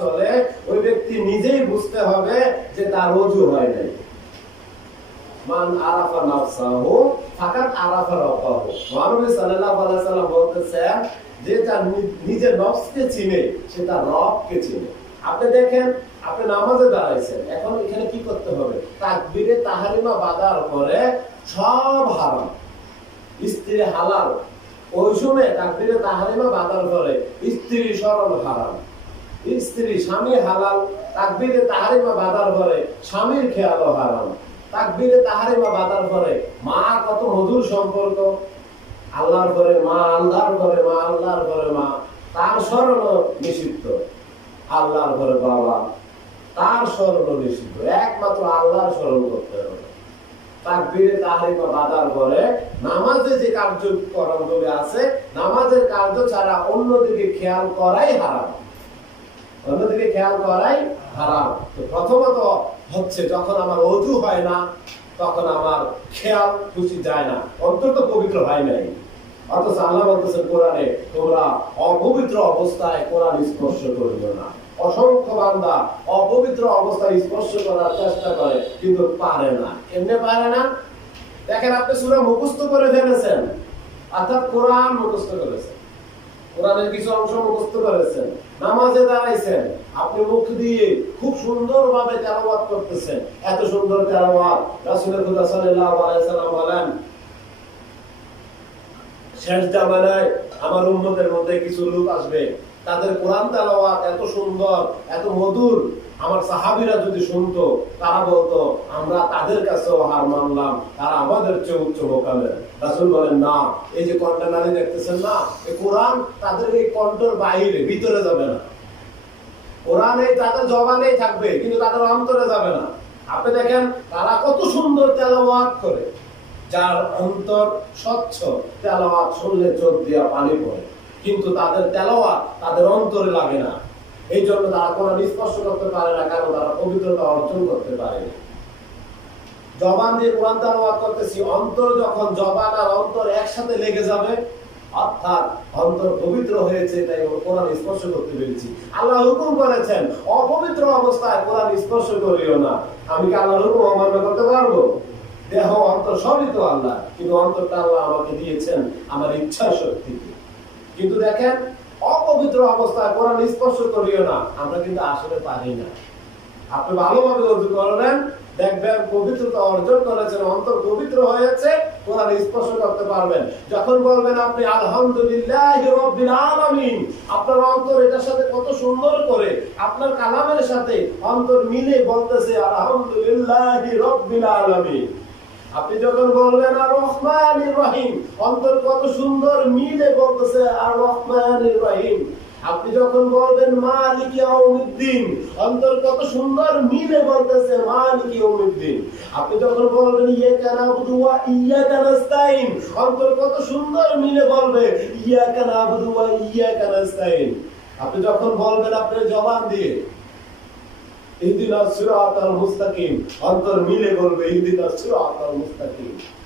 চলে, ওই ব্যক্তি নিজেই বুঝতে হবে যে তার রজু হয় নাই। নামাজে দাঁড়াইছেন, এখন কি করতে হবে? তাহারিমা বাঁধার পরে সব হারাম। স্ত্রী হালাল। ওই সময় তাকবীরে তাহারিমা বাঁধার পরে স্ত্রী সরল হারাম। স্ত্রী, স্বামী হালাল, তাকবীরে তাহারিমা বাঁধার পরে স্বামীর খেয়ালও হারাম। তাকবীরে তাহারিমা বাঁধার পরে মা কত মধুর সম্পর্ক। আল্লাহর পরে মা, আল্লাহর পরে মা, আল্লাহর পরে মা, তার স্মরণ নিষিদ্ধ। আল্লাহর পরে বাবা, তার স্মরণ নিষিদ্ধ। একমাত্র আল্লাহর স্মরণ করতে হবে। তাকবীরে তাহারিমা বাঁধার পরে নামাজে যে কার্যক্রমগুলি আছে, নামাজের কার্য ছাড়া অন্যদিকে খেয়াল করাই হারাম। অন্যদিকে খেয়াল করাই হারাম। তো প্রথমত হচ্ছে, যখন আমার অজু হয় না, তখন আমার খেয়াল খুশি যায় না। অন্তত পবিত্র হয় নাই। অথচ আল্লাহ বলতেছেন কোরআনে তোমরা অপবিত্র অবস্থায় কোরআন স্পর্শ করবে না। অসংখ্য বান্দা অপবিত্র অবস্থায় স্পর্শ করার চেষ্টা করে, কিন্তু পারে না। এমনি পারে না? দেখেন, আপনি সুরা মুখস্থ করে ফেলেছেন। অর্থাৎ কোরআন মুখস্থ করেছেন। কিছু অংশ মুখস্থ করেছেন, নামাজে দাঁড়াইছেন। আপনি মুখ দিয়ে খুব করতেছেন। এত সুন্দর সাল্লাম বলেন। শেষ জামানায় আমার উম্মতের মধ্যে কিছু লোক আসবে। তাদের কোরআন তেলাওয়াত এত সুন্দর, এত মধুর আমার সাহাবিরা যদি শুনতো, তারা বলতো, আমরা তাদের কাছেও হার মানলাম, তারা আমাদের চেয়ে উচ্চ মোকামের রাসূল বলেন, না, এই যে কণ্ঠা নারী দেখতেছেন না এই কোরআন তাদের এই কণ্ঠর বাইরে, ভিতরে যাবে না। কোরআন এই তাদের জবানেই থাকবে, কিন্তু তাদের অন্তরে যাবে না। আপনি দেখেন, তারা কত সুন্দর তেলাওয়াত করে, যার অন্তর স্বচ্ছ তেলাওয়াত শুনলে চোখ দিয়া পানি পড়ে, কিন্তু তাদের তেলাওয়াত তাদের অন্তরে লাগে না। এই জন্য তারা কোরআন স্পর্শ করতে পারে না, কারণ তারা পবিত্রতা অর্জন করতে পারে। জবান দিয়ে কোরআন তেলাওয়াত করতেছি, অন্তর যখন জবান আর অন্তর একসাথে লেগে যাবে, অর্থাৎ অন্তর পবিত্র হয়েছে, তাই কোরআন স্পর্শ করতে পেরেছি। আল্লাহ হুকুম করেছেন, অপবিত্র অবস্থায় কোরআন স্পর্শ করিও না। আমি কি আল্লাহর হুকুম অমান্য করতে পারব? দেহ, অন্তর সবই তো আল্লাহ, কিন্তু অন্তরটা আল্লাহ আমাকে দিয়েছেন, আমার ইচ্ছা শক্তিতে। কিন্তু দেখেন অপবিত্র অবস্থায় কোরআন স্পর্শ করিও না। আমরা কিন্তু আসলে পারি না। আপনি ভালোভাবে অর্জন করবেন দেখবেন পবিত্রতা অর্জন করেছেন, অন্তর পবিত্র হয়েছে, কোরআন স্পর্শ করতে পারবেন। যখন বলবেন আপনি, আলহামদুলিল্লাহ রব্বিল আলামিন আপনার অন্তর এটার সাথে কত সুন্দর করে, আপনার কালামের সাথে অন্তর মিলে বলতেছে, আলহামদুলিল্লাহ রব্বিল আলামিন আপনি যখন বলবেন, আর রহমানির রহিম অন্তর কত সুন্দর মিলে বলতেছে, আর রহমানির রহিম আপনি যখন বলবেন মালিক ইয়াউমিদ্দিন, অন্তর কত সুন্দর মিলে বলতেছে মালিক ইয়াউমিদ্দিন। আপনি যখন বলবেন ইয়াকা নাবুদু ওয়া ইয়াকা নাস্তাইন, অন্তর কত সুন্দর মিলে বলবে ইয়াকা নাবুদু ওয়া ইয়াকা নাস্তাইন। আপনি যখন বলবেন আপনার জবান দিয়ে, ইহদিনা সিরাতাল মুস্তাকিম, অন্তর মিলে বলবে ইহদিনা সিরাতাল মুস্তাকিম।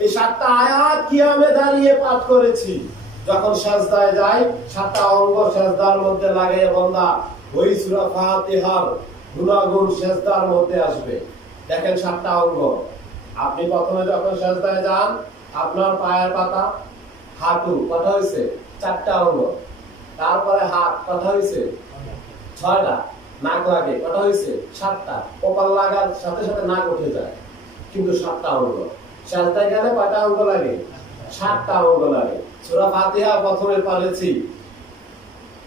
এই সাতটা আয়াত কি আমি দাঁড়িয়ে পাঠ করেছি। যখন সেজদায় যাই, সাতটা অঙ্গ সেজদার মধ্যে লাগে বান্দা, ওই সূরা ফাতিহার গুণাগুণ সেজদার মধ্যে আসবে। দেখেন সাতটা অঙ্গ। আপনি প্রথমে যখন সেজদায় যান, আপনার পায়ের পাতা, হাঁটু কথা হয়েছে চারটা অঙ্গ। তারপরে হাত কথা হয়েছে ছয়টা। নাক লাগে কথা হয়েছে সাতটা। কপাল লাগার সাথে সাথে নাক উঠে যায়। কিন্তু সাতটা অঙ্গ। সাজদায় গেলে কয়টা অঙ্গ লাগে? সাতটা অঙ্গ লাগে। সূরা ফাতিহা প্রথমে পড়েছি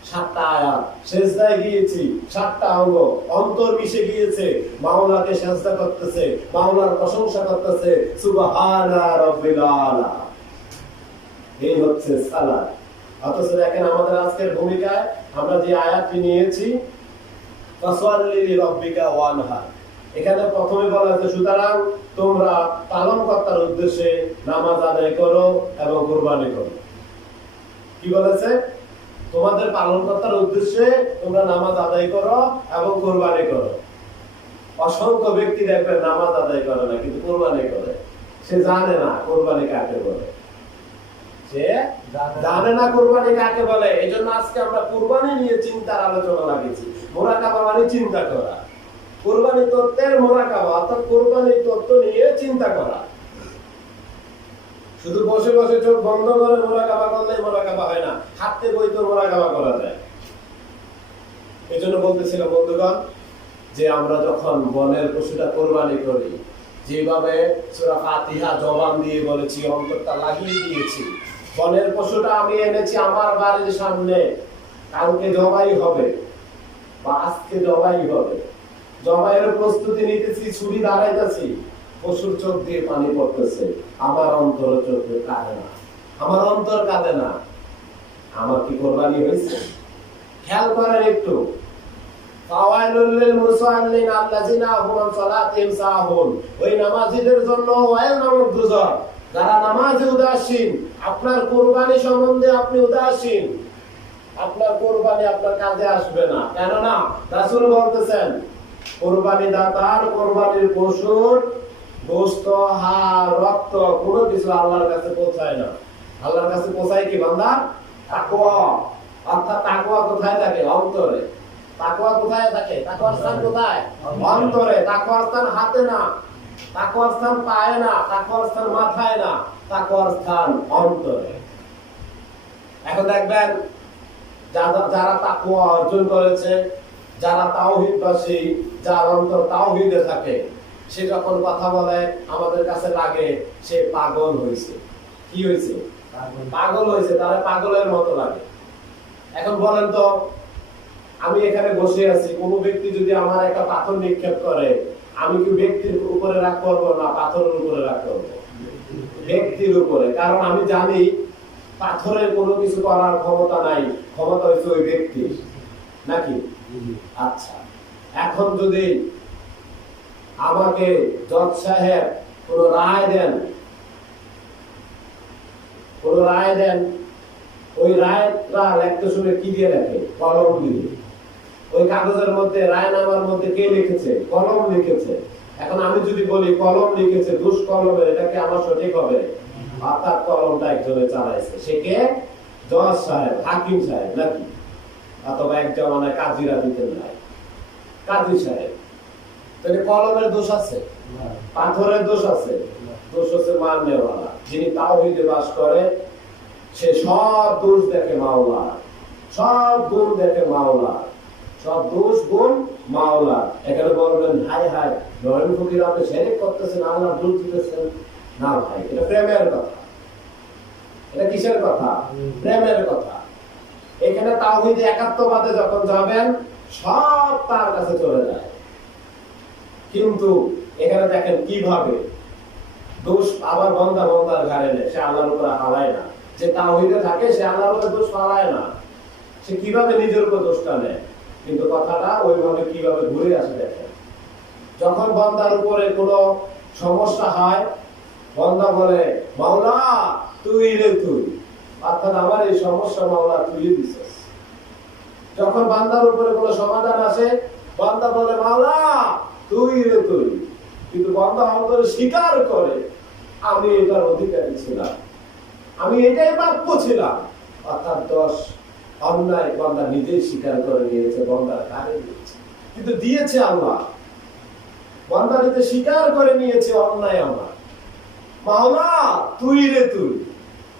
সাতটা আয়াত। সেজদায় গিয়েছি, সাতটা অঙ্গ অন্তর মিশে গিয়েছে, মাওলাকে সেজদা করতেছে, মাওলার প্রশংসা করতেছে এই হচ্ছে সালাত অথচ দেখেন আমাদের আজকের ভূমিকায় আমরা যে আয়াতটি নিয়েছি ফাসওয়াল্লি লিরাব্বিকা ওয়ানহার এখানে প্রথমে বলা আছে সুতরাং তোমরা পালনকর্তার উদ্দেশ্যে নামাজ আদায় করো এবং কুরবানি করো। কি বলেছে? তোমাদের পালনকর্তার উদ্দেশ্যে তোমরা নামাজ আদায় করো এবং কোরবানি করো। অসংখ্য ব্যক্তি দেখবেন নামাজ আদায় করে না, কিন্তু কোরবানি করে। সে জানে না কোরবানি কাকে বলে। সে জানে না কোরবানি কাকে বলে। এই জন্য আজকে আমরা কোরবানি নিয়ে চিন্তার আলোচনা লাগিয়েছি। মোরাকাবা মানে চিন্তা করা। কোরবানি তত্ত্বের মোরাকাবা অর্থাৎ কোরবানি তত্ত্ব নিয়ে চিন্তা করা। শুধু বসে বসে চোখ বন্ধ করে মোরাকাবা করলে মোরাকাবা হয় না হাতে বই তো মোরাকাবা করা যায়। এই জন্য বলতেছিলাম, বন্ধুগণ, যে আমরা যখন বনের পশুটা কোরবানি করি, যেভাবে সূরা ফাতিহা জবান দিয়ে বলেছি, অন্তরটা লাগিয়ে দিয়েছি, বনের পশুটা আমি এনেছি আমার বাড়ির সামনে, কালকে জবাই হবে বা আজকে জবাই হবে। জবাইয়ের প্রস্তুতি নিতেছি, ছুরি দাঁড়াইতেছি। পশুর চোখ দিয়ে পানি পড়তেছে। আমার অন্তর চোখ দিয়ে কাঁদে না। আমার অন্তর কাঁদে না। আমার কি কোরবানি হয়েছে? খেয়াল একটু। উদাসীন, আপনার কোরবানি সম্বন্ধে আপনি উদাসীন। আপনার কোরবানি আপনার কাজে আসবে না। কেননা রাসূল বলতেছেন কোরবানি দাতার কোরবানির পশুর গোশত হাড়, রক্ত, কোনো কিছু আল্লাহর কাছে পৌঁছায় না। আল্লাহর কাছে পৌঁছায় কি বান্দা? তাকওয়া। অর্থাৎ তাকওয়া কোথায় থাকে? অন্তরে। তাকওয়া কোথায় থাকে? তাকওয়ার স্থান কোথায়? অন্তরে। তাকওয়ার স্থান হাতে না। তাকওয়ার স্থান পায়ে না। তাকওয়ার স্থান মাথায় না। তাকওয়ার স্থান অন্তরে। এখন দেখবেন, যারা তাকওয়া অর্জন করেছে যারা তাওহীদবাসী যার অন্তর তাওহীদে থাকে সে যখন কথা বলে আমাদের কাছে লাগে সে পাগল হয়েছে কি হয়েছে পাগল। হয়েছে তারা পাগলের মতো লাগে। এখন বলেন তো আমি এখানে বসে আছি কোনো ব্যক্তি যদি আমার একটা পাথর নিক্ষেপ করে আমি কি ব্যক্তির উপরে রাগ করব না পাথরের উপরে রাগ করব? ব্যক্তির উপরে। কারণ আমি জানি পাথরের কোনো কিছু করার ক্ষমতা নাই ক্ষমতা হচ্ছে ওই ব্যক্তির। নাকি? আচ্ছা এখন যদি আমাকে জজ সাহেব কোন রায় দেন, কোন রায় দেন, ওই রায়টা লিখতে শুনে কি দিয়ে লেখে? কলম দিয়ে। ওই কাগজের মধ্যে, রায় নামার মধ্যে কে লিখেছে? কলম লিখেছে। এখন আমি যদি বলি কলম লিখেছে, দুষ কলমের, এটা কি আমার সঠিক হবে? অর্থাৎ কলমটা একজনে চালাইছে। সে কে? জজ সাহেব, হাকিম সাহেব, নাকি? অথবা এক জমানায় কাজীরা দিতেন নাই কাজী সাহেব তাহলে কলমের দোষ আছে? পাথরের দোষ আছে? দোষ হচ্ছে মাননেওয়ালা যিনি তাওহীদে বাস করে সে সব দোষ দেখে মাওলা। সব গুণ দেখে মাওলা। সব দোষ গুণ মাওলা। এখানে বলবেন হাই হাই নয়ন ফকির আপনি সেরেক করতেছেন আল্লাহ দোষ দিতেছেন। না ভাই এটা প্রেমের কথা। এটা কিসের কথা? প্রেমের কথা। এখানে তাওহীদে একাত্মবাদে যখন যাবেন, সব তার কাছে চলে যায়। কিন্তু এখানে দেখেন কীভাবে? দোষ আবার বন্দা বন্দার ঘাড়ে নেয় সে আল্লাহর উপরে হালায় না। যে তাওহীদে থাকে, সে আল্লাহর উপরে দোষ ফালায় না। সে কীভাবে নিজের উপর দোষটা নেয়? কিন্তু কথাটা ওইভাবে কীভাবে ঘুরে আসে দেখেন। যখন বন্দার উপরে কোনো সমস্যা হয়, বন্দা বলে, মাওলা, তুই রে তুই। অর্থাৎ আমার এই সমস্যা মাওলা তুলে দিছিস যখন বান্দার উপরে কোনো সমাধান আসে, বান্দা বলে, মাওলা, তুই রে তুই। কিন্তু বান্দা অন্তরে স্বীকার করে, আমি এটার অধিকারী ছিলাম। আমি এটাই প্রাপ্য ছিলাম অর্থাৎ দশ অন্যায় বান্দা নিজেই স্বীকার করে নিয়েছে বান্দার কারে দিয়েছে কিন্তু দিয়েছে আল্লাহ। বান্দা নিজে স্বীকার করে নিয়েছে, অন্যায় আমার। মাওলা, তুই রে তুই।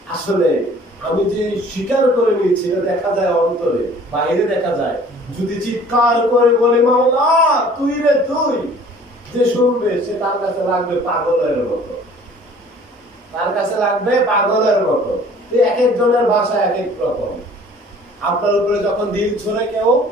আসলে আমি যে স্বীকার করে নিয়েছি, এটা দেখা যায় অন্তরে, বাইরে দেখা যায়। যদি চিৎকার করে বলে, মাওলা, তুই রে তুই? যে শুনবে, সে তার কাছে লাগবে পাগলের মতো। তার কাছে লাগবে পাগলের মতো। এক একজনের ভাষা এক এক রকম। আপনার উপরে যখন দিল ছোড়ে কেউ